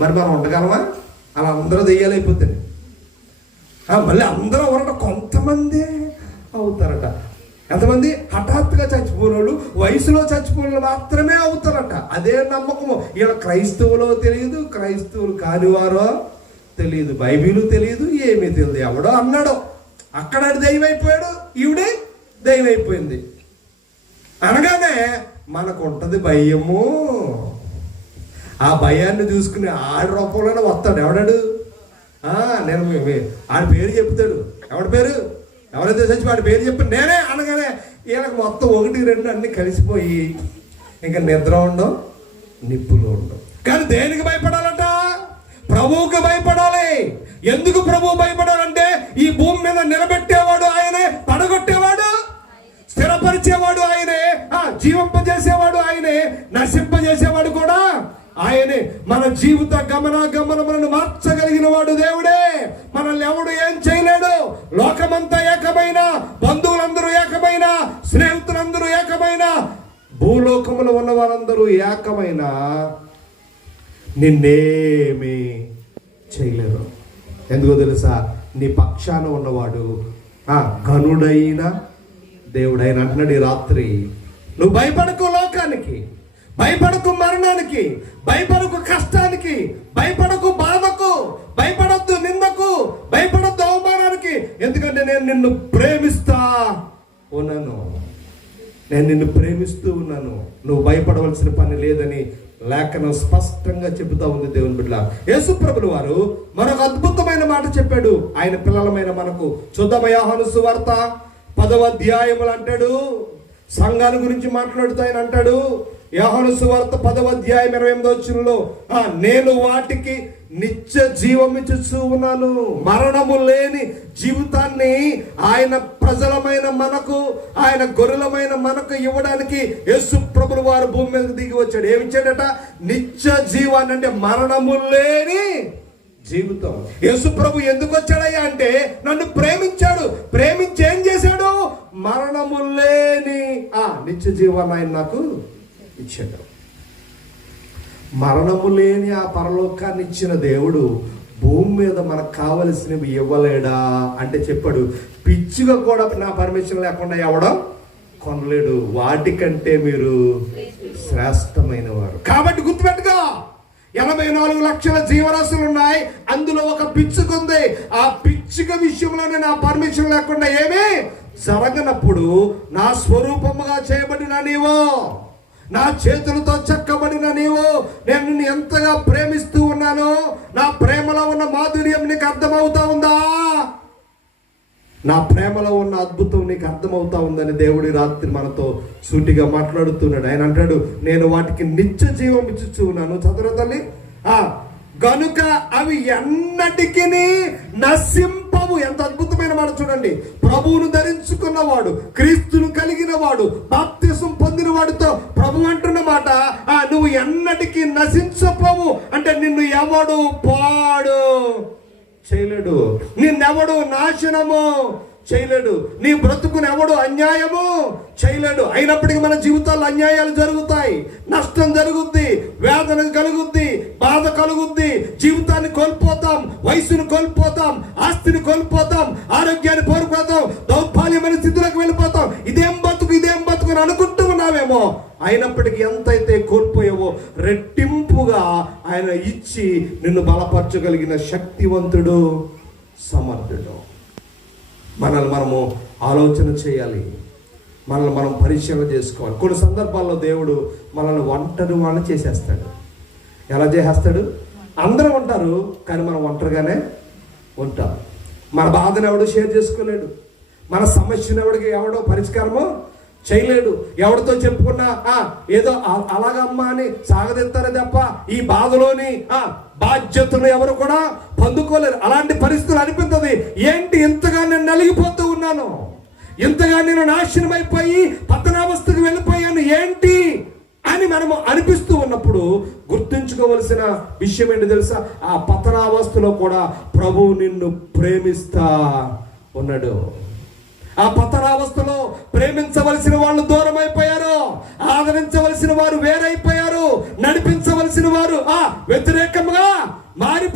మరి మనం ఉండగలమా అలా అందరూ దెయ్యాలైపోతాయి మళ్ళీ అందరూ ఉండటం కొంతమంది అవుతారట. ఎంతమంది? హఠాత్తుగా చచ్చిపోయిన వాళ్ళు వయసులో చచ్చిపోయిన మాత్రమే అవుతారట. అదే నమ్మకము. ఇలా క్రైస్తవులో తెలియదు క్రైస్తవులు కానివారో తెలియదు. బైబిల్ తెలియదు ఏమీ తెలియదు. ఎవడో అన్నాడో. అక్కడ దైవైపోయాడు ఈవిడే దైవైపోయింది అనగానే మనకు ఉంటది భయము. ఆ భయాన్ని చూసుకుని ఆడి రూపంలోనే వస్తాడు. ఎవడాడు? నేను ఆడి పేరు చెప్తాడు. ఎవడి పేరు? ఎవరైతే చచ్చి వాడి పేరు చెప్పి నేనే అనగానే ఈయనకు మొత్తం ఒకటి రెండు అన్ని కలిసిపోయి ఇంకా నిద్ర ఉండవు నిప్పులు ఉండవు. కానీ దేనికి భయపడాలట? ప్రభువుకి భయపడాలి. ఎందుకు ప్రభువు భయపడాలంటే ఈ భూమి మీద నిలబెట్టేవాడు ఆయనే పడగొట్టేవాడు స్థిరపరిచేవాడు ఆయనే ఆ జీవింపజేసేవాడు ఆయనే నశింపజేసేవాడు కూడా ఆయనే మన జీవిత గమన గమనములను మార్చగలిగిన వాడు దేవుడే. మనల్ని ఎవడు ఏం చేయలేడు. లోకమంతా ఏకమైన బంధువులందరూ ఏకమైన స్నేహితులందరూ ఏకమైన భూలోకములో ఉన్న వారందరూ ఏకమైన నిన్నేమి చేయలేరు. ఎందుకో తెలుసా? నీ పక్షాన ఉన్నవాడు ఆ గనుడైన దేవుడైన అంటున్నాడు ఈ రాత్రి. నువ్వు భయపడకు లోకానికి. భయపడకు మరణానికి భయపడకు కష్టానికి భయపడకు బాధకు భయపడద్దు నిందకు భయపడద్దు అవమానానికి. ఎందుకంటే నేను నిన్ను ప్రేమిస్తా ఉన్నాను. నేను నిన్ను ప్రేమిస్తూ ఉన్నాను. నువ్వు భయపడవలసిన పని లేదని లేఖనం స్పష్టంగా చెబుతా ఉంది దేవుని బిడ్డ. యేసుప్రభులు వారు మరొక అద్భుతమైన మాట చెప్పాడు. ఆయన పిల్లలమైన మనకు చూద్దామయాహను సువార్త? పదవ అధ్యాయములు అంటాడు. సంఘాల గురించి మాట్లాడుతూ ఆయన అంటాడు. యాహను సువార్త పదవ అధ్యాయం ఇరవై ఎనిమిదో వచ్చినలో నేను వాటికి నిత్య జీవం ఇచ్చుచూ ఉన్నాను. మరణము లేని జీవితాన్ని ఆయన ప్రజలమైన మనకు ఆయన గొర్రెలమైన మనకు ఇవ్వడానికి యేసు ప్రభులు వారు భూమి మీద దిగి వచ్చాడు. ఏమిచ్చాడట? నిత్య జీవాన్ని. అంటే మరణము లేని జీవితం. యేసు ప్రభు ఎందుకు వచ్చాడయ్యా అంటే నన్ను ప్రేమించాడు. ప్రేమించి ఏం చేశాడు? మరణము లేని ఆ నిత్య జీవాన్ని ఆయన నాకు ఇచ్చాడు. మరణము లేని ఆ పరలోకాన్ని ఇచ్చిన దేవుడు భూమి మీద మనకు కావలసినవి ఇవ్వలేడా అంటే చెప్పాడు. పిచ్చిగా కూడా నా పర్మిషన్ లేకుండా ఇవ్వడం కొనలేడు. వాటికంటే మీరు శ్రేష్టమైన వారు కాబట్టి గుర్తుపెట్టుకో. ఎనభై నాలుగు లక్షల జీవరాశులు ఉన్నాయి. అందులో ఒక పిచ్చుకుంది. ఆ పిచ్చుక విషయంలోనే నా పర్మిషన్ లేకుండా ఏమీ జరగనప్పుడు నా స్వరూపముగా చేయబడిన నీవో. నా చేతులతో చెక్కబడిన నీవు నేను నిన్ను ఎంతగా ప్రేమిస్తూ ఉన్నానో నా ప్రేమలో ఉన్న మాధుర్యం నీకు అర్థమవుతా ఉందా? నా ప్రేమలో ఉన్న అద్భుతం నీకు అర్థమవుతా ఉందని దేవుడి రాత్రి మనతో సూటిగా మాట్లాడుతున్నాడు. ఆయన అంటాడు నేను వాటికి నిత్య జీవం ఇచ్చుచూ ఉన్నాను. చదువు తల్లి? ఆ గనుక అవి ఎన్నటికి నశింపవు. ఎంత అద్భుతమైన మాట చూడండి. ప్రభువును ధరించుకున్నవాడు క్రీస్తును కలిగిన వాడు బాప్తిసం పొందిన వాడితో ప్రభు అంటున్న మాట ఆ నువ్వు ఎన్నటికి నశించపోవు. అంటే నిన్ను ఎవడు పాడు చేయలేడు. నిన్నెవడు నాశనము. చేయలేడు. నీ బ్రతుకుని ఎవడు అన్యాయము? చేయలేడు. అయినప్పటికీ మన జీవితాల్లో అన్యాయాలు జరుగుతాయి. నష్టం జరుగుద్ది వేదన కలుగుద్ది బాధ కలుగుద్ది. జీవితాన్ని కోల్పోతాం వయసును కోల్పోతాం ఆస్తిని కోల్పోతాం ఆరోగ్యాన్ని కోల్పోతాం దౌర్భాల్యమైన స్థితిలోకి వెళ్ళిపోతాం. ఇదేం బతుకు ఇదేం బతుకు అని అనుకుంటూ ఉన్నావేమో? అయినప్పటికీ ఎంతైతే కోల్పోయావో రెట్టింపుగా ఆయన ఇచ్చి నిన్ను బలపరచగలిగిన శక్తివంతుడు సమర్థుడు. మనల్ని మనము ఆలోచన చేయాలి. మనల్ని మనం పరిశీలన చేసుకోవాలి. కొన్ని సందర్భాల్లో దేవుడు మనల్ని ఒంటరి వాళ్ళని చేసేస్తాడు. ఎలా చేసేస్తాడు? అందరూ ఉంటారు కానీ మనం ఒంటరిగానే ఉంటాం. మన బాధను ఎవడు షేర్ చేసుకోలేడు. మన సమస్యను ఎవడికి ఎవడో పరిష్కారమో చేయలేడు. ఎవరితో చెప్పుకున్నా ఏదో అలాగమ్మా అని సాగదీస్తారే తప్ప ఈ బాధలోని బాధ్యతలు ఎవరు కూడా పొందుకోలేరు. అలాంటి పరిస్థితులు అనిపిస్తుంది ఏంటి ఇంతగా నేను నలిగిపోతూ ఉన్నాను? ఇంతగా నేను నాశనం అయిపోయి పతనావస్థకు వెళ్ళిపోయాను ఏంటి అని మనము అనిపిస్తూ ఉన్నప్పుడు గుర్తుంచుకోవలసిన విషయం ఏంటి తెలుసా? ఆ పతనావస్థలో కూడా ప్రభువు నిన్ను ప్రేమిస్తా ఉన్నాడు. ఆ పతనావస్థలో ప్రేమించవలసిన వాళ్ళు దూరం అయిపోయారు ఆదరించవలసిన వారు వేరైపోయారు. నడిపించవలసిన వారు ఆ వ్యతిరేక